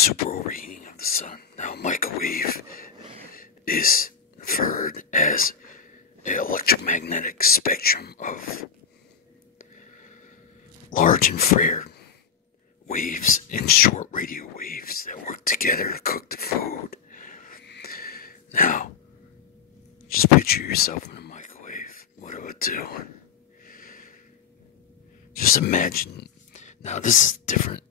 super overheating of the sun. Now, microwave is referred as an electromagnetic spectrum of large infrared waves and short radio waves that work together to cook the food. Now, just picture yourself in a microwave. What it would do. Just imagine. Now, this is different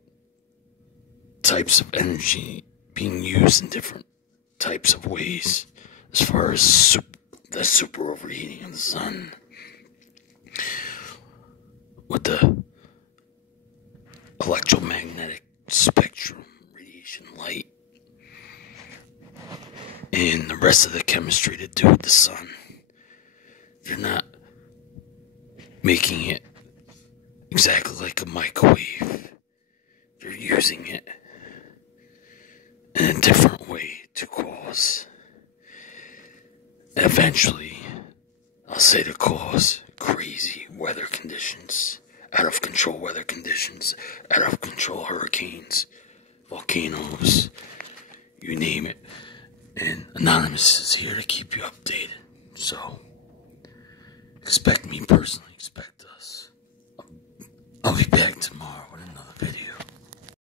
types of energy being used in different types of ways as far as the super overheating of the sun. With the electromagnetic spectrum, radiation, light, and the rest of the chemistry to do with the sun. They're not making it exactly like a microwave. They're using it in a different way to cause, eventually, I'll say, to cause crazy weather conditions, out of control weather conditions, out of control hurricanes, volcanoes, you name it. And Anonymous is here to keep you updated. So, expect me personally